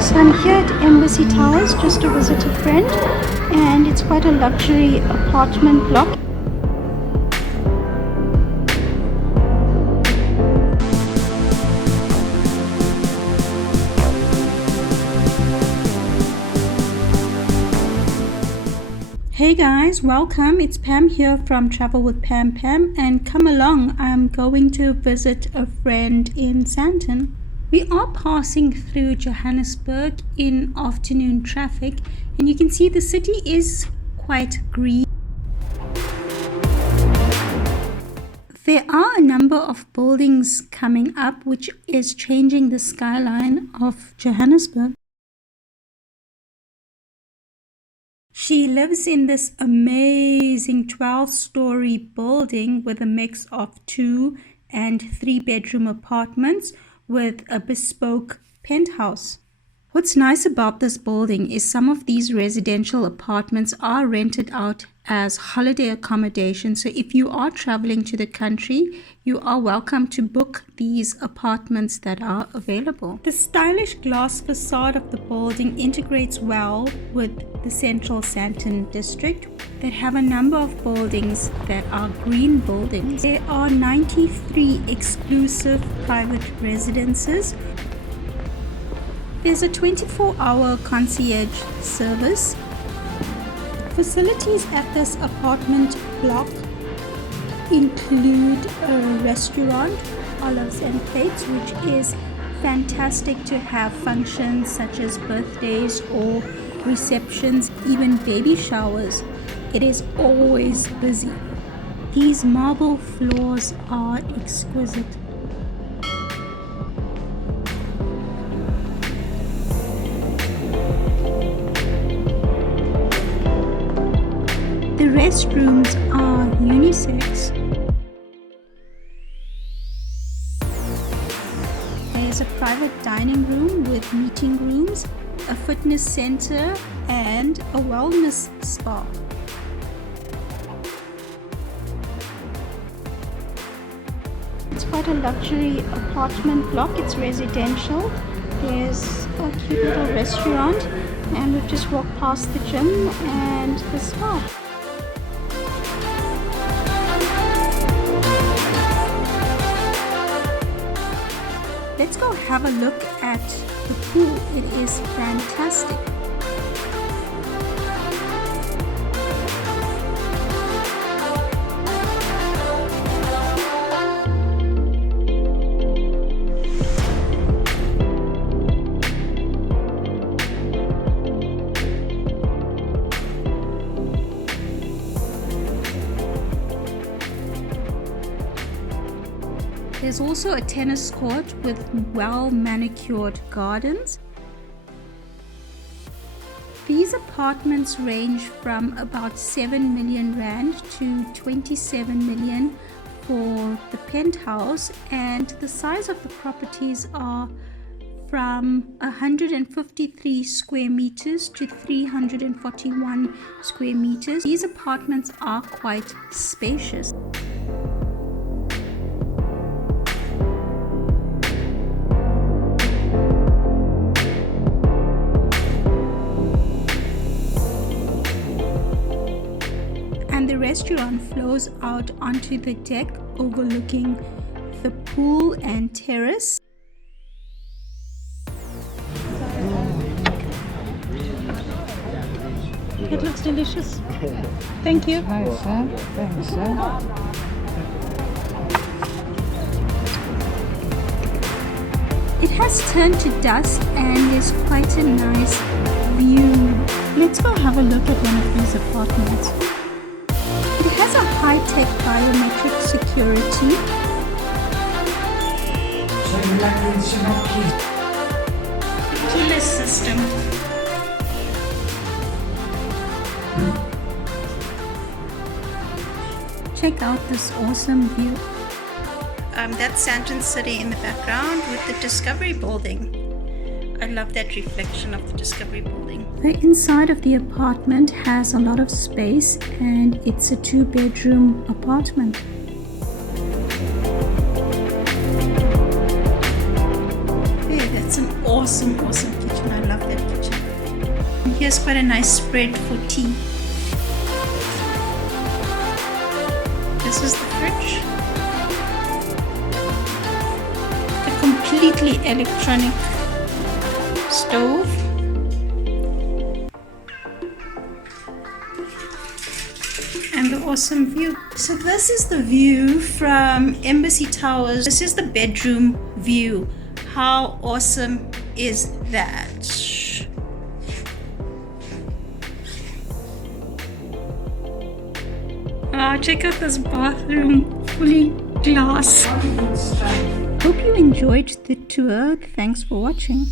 So I'm here at Embassy Towers just to visit a friend, and it's quite a luxury apartment block. Hey guys, welcome. It's Pam here from Travel with Pam, and come along. I'm going to visit a friend in Sandton. We are passing through Johannesburg in afternoon traffic, and you can see the city is quite green. There are a number of buildings coming up which is changing the skyline of Johannesburg. She lives in this amazing 12-story building with a mix of 2 and 3 bedroom apartments with a bespoke penthouse. What's nice about this building is some of these residential apartments are rented out as holiday accommodation. So if you are traveling to the country, you are welcome to book these apartments that are available. The stylish glass facade of the building integrates well with the central Sandton district that have a number of buildings that are green buildings. There are 93 exclusive private residences. There's a 24-hour concierge service. Facilities at this apartment block include a restaurant, Olives and Plates, which is fantastic to have functions such as birthdays or receptions, even baby showers. It is always busy. These marble floors are exquisite. The restrooms are unisex. There's a private dining room with meeting rooms, a fitness center, and a wellness spa. It's quite a luxury apartment block. It's residential. There's a cute little restaurant, and we've just walked past the gym and the spa. Let's go have a look at the pool. It is fantastic. There's also a tennis court with well-manicured gardens. These apartments range from about 7 million rand to 27 million for the penthouse, and the size of the properties are from 153 square meters to 341 square meters. These apartments are quite spacious. And the restaurant flows out onto the deck overlooking the pool and terrace. It looks delicious. Thank you. Nice, huh? Thanks, huh? It has turned to dusk and there's quite a nice view. Let's go have a look at one of these apartments. It has a high-tech biometric security. Keyless system. Check out this awesome view. That's Sandton City in the background with the Discovery building. I love that reflection of the Discovery building. The inside of the apartment has a lot of space, and it's a 2-bedroom apartment. Hey, that's an awesome kitchen. I love that kitchen. And here's quite a nice spread for tea. This is the fridge. A completely electronic stove. And the awesome view. So this is the view from Embassy Towers. This is the bedroom view. How awesome is that? Check out this bathroom, fully glass. Hope you enjoyed the tour. Thanks for watching.